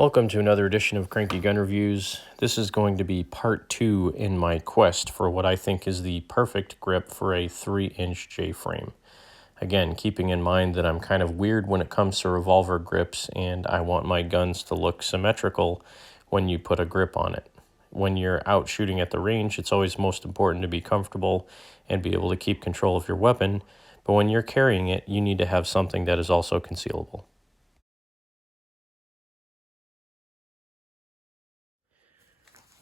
Welcome to another edition of Cranky Gun Reviews. This is going to be part 2 in my quest for what I think is the perfect grip for a 3-inch J-frame. Again, keeping in mind that I'm kind of weird when it comes to revolver grips, and I want my guns to look symmetrical when you put a grip on it. When you're out shooting at the range, it's always most important to be comfortable and be able to keep control of your weapon, but when you're carrying it, you need to have something that is also concealable.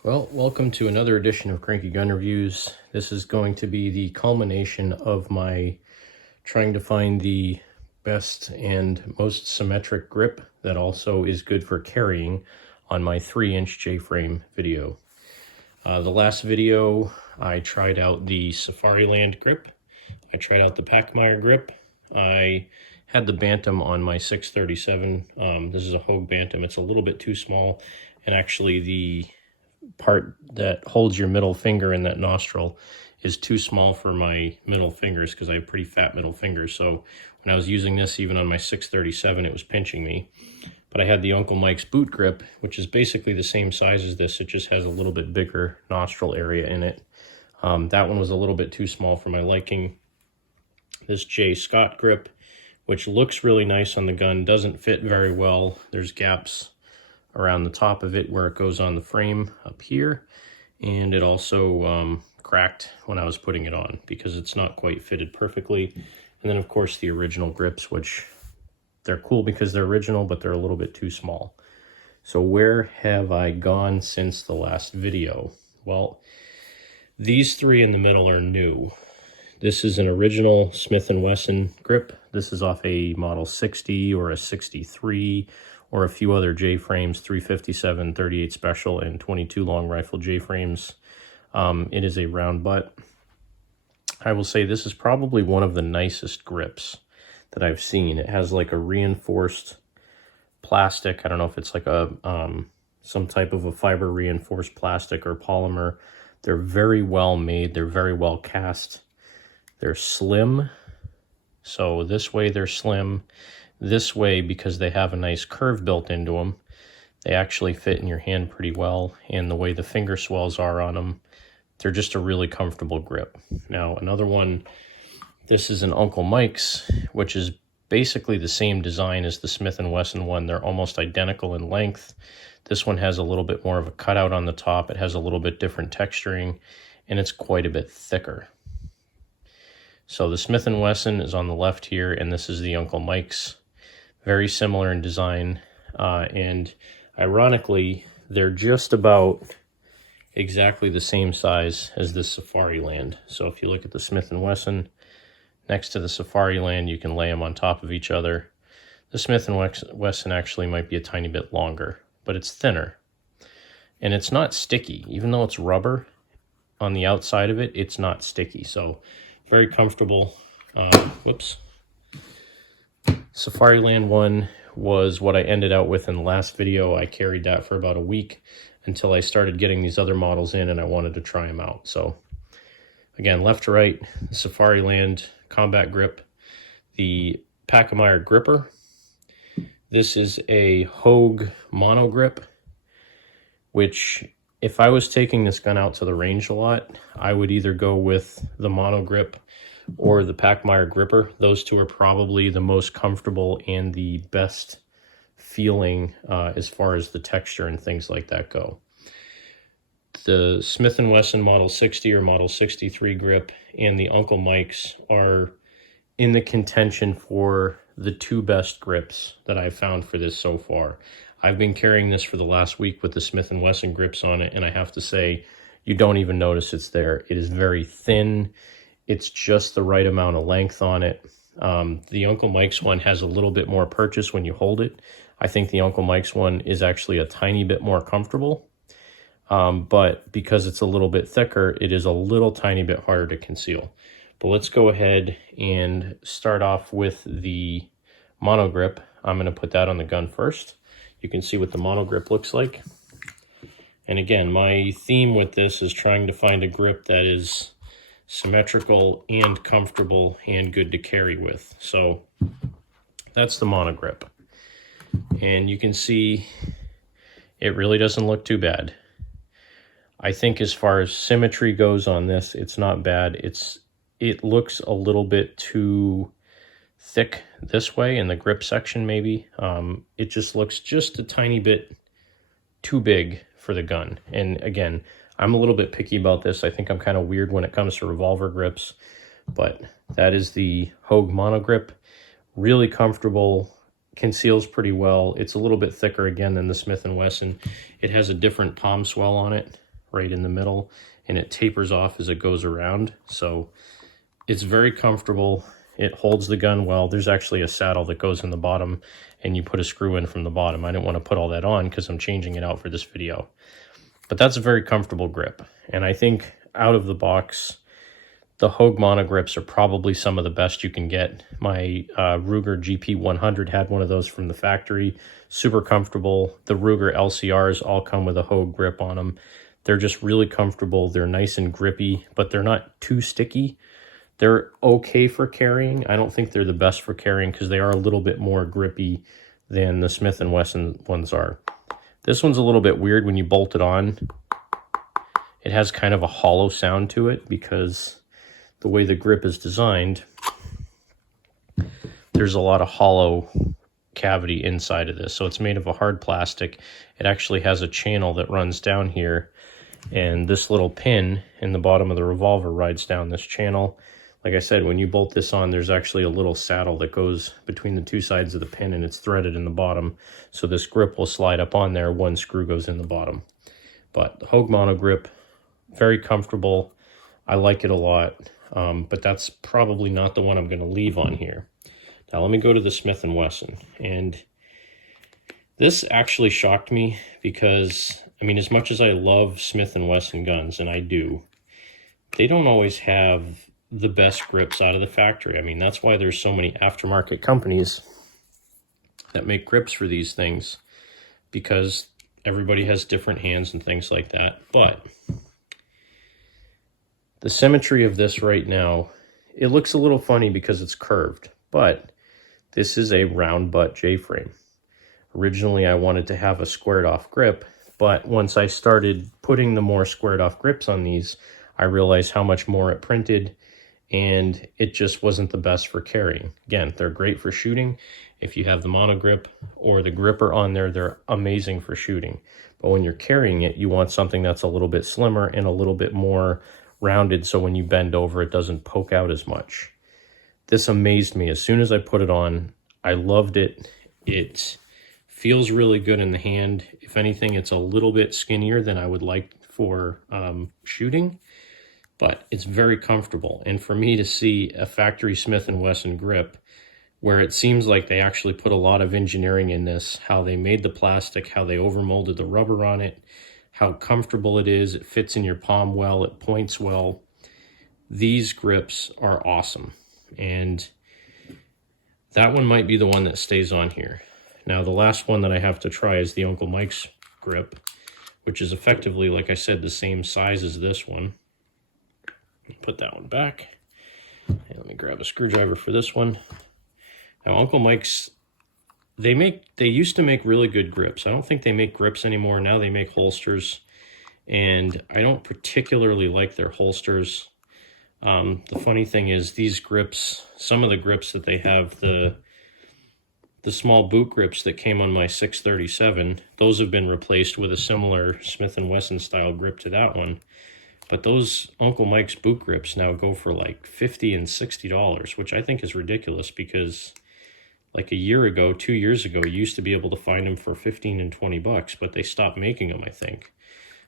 Well, welcome to another edition of Cranky Gun Reviews. This is going to be the culmination of my trying to find the best and most symmetric grip that also is good for carrying on my 3-inch J-frame video. The last video, I tried out the Safariland grip. I tried out the Pachmayr grip. I had the Bantam on my 637. This is a Hogue Bantam. It's a little bit too small, and actually the part that holds your middle finger in that nostril is too small for my middle fingers because I have pretty fat middle fingers. So when I was using this, even on my 637, it was pinching me. But I had the Uncle Mike's boot grip, which is basically the same size as this. It just has a little bit bigger nostril area in it. That one was a little bit too small for my liking. This J. Scott grip, which looks really nice on the gun, doesn't fit very well. There's gaps around the top of it where it goes on the frame up here, and it also cracked when I was putting it on because it's not quite fitted perfectly. And then of course the original grips, which they're cool because they're original, but they're a little bit too small. So where have I gone since the last video? Well, these three in the middle are new. This is an original Smith & Wesson grip. This is off a Model 60 or a 63 or a few other J-frames, 357, 38 special, and 22 long rifle J-frames. It is a round butt. I will say this is probably one of the nicest grips that I've seen. It has like a reinforced plastic. I don't know if it's like a some type of a fiber reinforced plastic or polymer. They're very well made. They're very well cast. They're slim. So this way they're slim. This way, because they have a nice curve built into them, they actually fit in your hand pretty well. And the way the finger swells are on them, they're just a really comfortable grip. Now, another one, this is an Uncle Mike's, which is basically the same design as the Smith & Wesson one. They're almost identical in length. This one has a little bit more of a cutout on the top. It has a little bit different texturing, and it's quite a bit thicker. So the Smith & Wesson is on the left here, and this is the Uncle Mike's. Very similar in design, and ironically, they're just about exactly the same size as this Safariland. So if you look at the Smith & Wesson next to the Safariland, you can lay them on top of each other. The Smith & Wesson actually might be a tiny bit longer, but it's thinner. And it's not sticky. Even though it's rubber on the outside of it, it's not sticky. So very comfortable. Whoops. Safariland one was what I ended out with in the last video. I carried that for about a week until I started getting these other models in and I wanted to try them out. So again, left to right, the Safariland combat grip, the Pachmayr gripper. This is a Hogue Monogrip, which if I was taking this gun out to the range a lot, I would either go with the Monogrip or the Pachmayr gripper. Those two are probably the most comfortable and the best feeling as far as the texture and things like that go. The Smith & Wesson Model 60 or Model 63 grip and the Uncle Mike's are in the contention for the two best grips that I've found for this so far. I've been carrying this for the last week with the Smith & Wesson grips on it, and I have to say, you don't even notice it's there. It is very thin. It's just the right amount of length on it. The Uncle Mike's one has a little bit more purchase when you hold it. I think the Uncle Mike's one is actually a tiny bit more comfortable. But because it's a little bit thicker, it is a little tiny bit harder to conceal. But let's go ahead and start off with the Monogrip. I'm going to put that on the gun first. You can see what the Monogrip looks like. And again, my theme with this is trying to find a grip that is symmetrical and comfortable and good to carry with. So that's the Monogrip. And you can see It really doesn't look too bad. I think as far as symmetry goes on this, it's not bad. It looks a little bit too thick this way in the grip section maybe. It just looks just a tiny bit too big for the gun. And again, I'm a little bit picky about this. I think I'm kind of weird when it comes to revolver grips, but that is the Hogue Monogrip. Really comfortable, conceals pretty well. It's a little bit thicker again than the Smith & Wesson. It has a different palm swell on it right in the middle, and it tapers off as it goes around. So it's very comfortable. It holds the gun well. There's actually a saddle that goes in the bottom, and you put a screw in from the bottom. I didn't want to put all that on because I'm changing it out for this video. But that's a very comfortable grip. And I think out of the box, the Hogue Monogrips are probably some of the best you can get. My Ruger GP100 had one of those from the factory. Super comfortable. The Ruger LCRs all come with a Hogue grip on them. They're just really comfortable. They're nice and grippy, but they're not too sticky. They're okay for carrying. I don't think they're the best for carrying because they are a little bit more grippy than the Smith & Wesson ones are. This one's a little bit weird when you bolt it on. It has kind of a hollow sound to it because the way the grip is designed, there's a lot of hollow cavity inside of this. So it's made of a hard plastic. It actually has a channel that runs down here, and this little pin in the bottom of the revolver rides down this channel. Like I said, when you bolt this on, there's actually a little saddle that goes between the two sides of the pin, and it's threaded in the bottom. So this grip will slide up on there. One screw goes in the bottom. But the Hogue Monogrip, very comfortable. I like it a lot. But that's probably not the one I'm going to leave on here. Now let me go to the Smith & Wesson. And this actually shocked me because, I mean, as much as I love Smith & Wesson guns, and I do, they don't always have the best grips out of the factory. I mean, that's why there's so many aftermarket companies that make grips for these things, because everybody has different hands and things like that. But the symmetry of this right now, it looks a little funny because it's curved, but this is a round butt J-frame. Originally, I wanted to have a squared off grip, but once I started putting the more squared off grips on these, I realized how much more it printed, and it just wasn't the best for carrying. Again, they're great for shooting. If you have the monogrip or the gripper on there, they're amazing for shooting. But when you're carrying it, you want something that's a little bit slimmer and a little bit more rounded, so when you bend over, it doesn't poke out as much. This amazed me. As soon as I put it on, I loved it. It feels really good in the hand. If anything, it's a little bit skinnier than I would like for shooting, but it's very comfortable. And for me to see a factory Smith & Wesson grip where it seems like they actually put a lot of engineering in this, how they made the plastic, how they overmolded the rubber on it, how comfortable it is, it fits in your palm well, it points well. These grips are awesome. And that one might be the one that stays on here. Now, the last one that I have to try is the Uncle Mike's grip, which is effectively, like I said, the same size as this one. Put that one back. And let me grab a screwdriver for this one. Now, Uncle Mike's, they used to make really good grips. I don't think they make grips anymore. Now they make holsters, and I don't particularly like their holsters. The funny thing is, these grips, some of the grips that they have, the small boot grips that came on my 637, those have been replaced with a similar Smith & Wesson style grip to that one. But those Uncle Mike's boot grips now go for like $50 and $60, which I think is ridiculous, because like a year ago, 2 years ago, you used to be able to find them for 15 and 20 bucks, but they stopped making them, I think.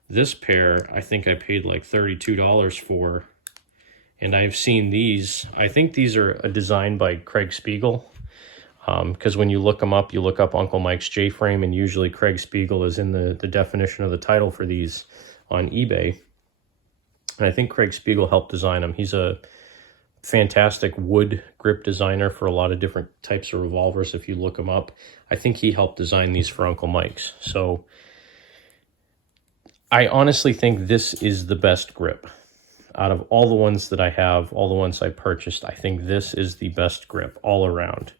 This pair, I think I paid like $32 for, and I've seen these. I think these are a design by Craig Spiegel, because when you look them up, you look up Uncle Mike's J-frame, and usually Craig Spiegel is in the definition of the title for these on eBay. And I think Craig Spiegel helped design them. He's a fantastic wood grip designer for a lot of different types of revolvers. If you look him up, I think he helped design these for Uncle Mike's. So I honestly think this is the best grip. Out of all the ones that I have, all the ones I purchased, I think this is the best grip all around.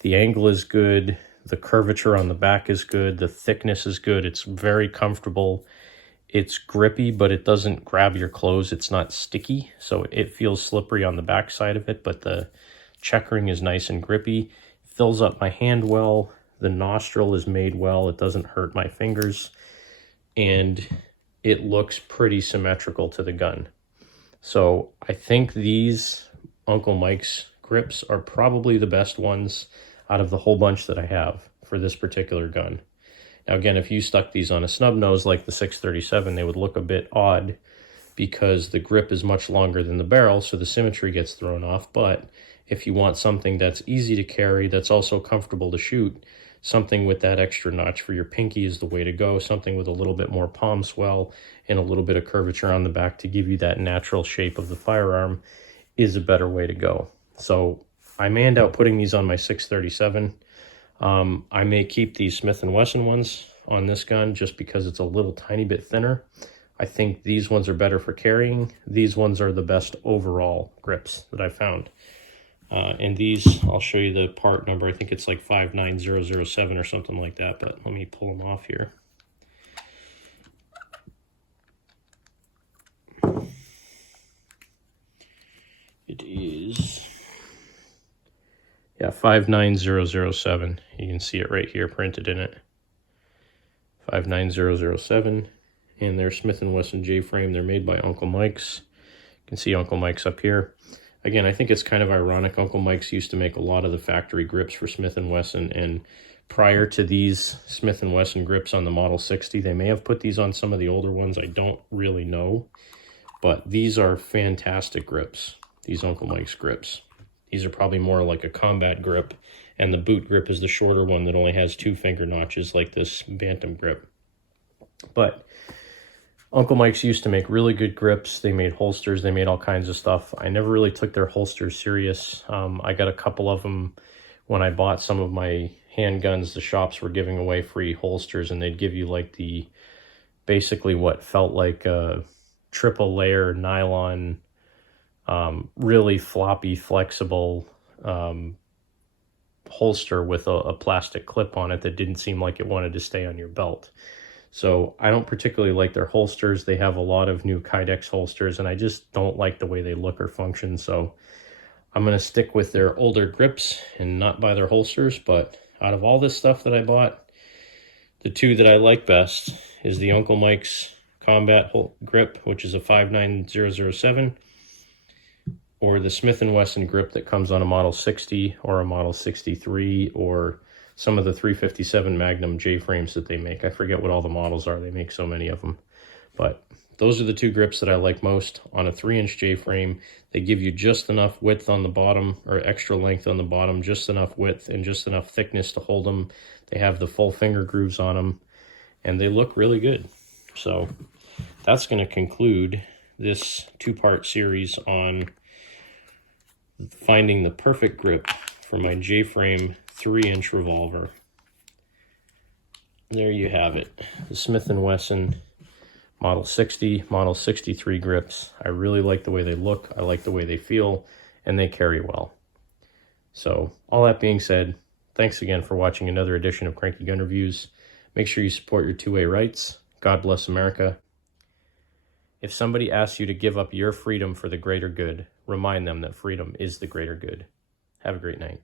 The angle is good. The curvature on the back is good. The thickness is good. It's very comfortable. It's grippy, but it doesn't grab your clothes. It's not sticky, so it feels slippery on the back side of it, but the checkering is nice and grippy. Fills up my hand well. The nostril is made well. It doesn't hurt my fingers, and it looks pretty symmetrical to the gun. So I think these Uncle Mike's grips are probably the best ones out of the whole bunch that I have for this particular gun. Now again, if you stuck these on a snub nose like the 637, they would look a bit odd because the grip is much longer than the barrel, so the symmetry gets thrown off. But if you want something that's easy to carry, that's also comfortable to shoot, something with that extra notch for your pinky is the way to go. Something with a little bit more palm swell and a little bit of curvature on the back to give you that natural shape of the firearm is a better way to go. So I may end up putting these on my 637. I may keep these Smith & Wesson ones on this gun just because it's a little tiny bit thinner. I think these ones are better for carrying. These ones are the best overall grips that I found. And these, I'll show you the part number. I think it's like 59007 or something like that, but let me pull them off here. It is, yeah, 59007. You can see it right here printed in it. 59007, and they're Smith & Wesson J-frame. They're made by Uncle Mike's. You can see Uncle Mike's up here. Again, I think it's kind of ironic. Uncle Mike's used to make a lot of the factory grips for Smith & Wesson, and prior to these Smith & Wesson grips on the Model 60, they may have put these on some of the older ones. I don't really know, but these are fantastic grips, these Uncle Mike's grips. These are probably more like a combat grip, and the boot grip is the shorter one that only has 2 finger notches like this Bantam grip. But Uncle Mike's used to make really good grips. They made holsters. They made all kinds of stuff. I never really took their holsters serious. I got a couple of them when I bought some of my handguns. The shops were giving away free holsters, and they'd give you like the, basically what felt like a triple layer nylon, really floppy, flexible holster with a plastic clip on it that didn't seem like it wanted to stay on your belt. So I don't particularly like their holsters. They have a lot of new Kydex holsters, and I just don't like the way they look or function. So I'm going to stick with their older grips and not buy their holsters. But out of all this stuff that I bought, the two that I like best is the Uncle Mike's Combat grip, which is a 59007, or the Smith & Wesson grip that comes on a Model 60 or a Model 63, or some of the 357 Magnum J-frames that they make. I forget what all the models are. They make so many of them. But those are the two grips that I like most on a 3-inch J-frame. They give you just enough width on the bottom, or extra length on the bottom, just enough width and just enough thickness to hold them. They have the full finger grooves on them, and they look really good. So that's going to conclude this 2-part series on finding the perfect grip for my J-frame 3-inch revolver. There you have it. The Smith & Wesson Model 60, Model 63 grips. I really like the way they look. I like the way they feel, and they carry well. So all that being said, thanks again for watching another edition of Cranky Gun Reviews. Make sure you support your two-way rights. God bless America. If somebody asks you to give up your freedom for the greater good, remind them that freedom is the greater good. Have a great night.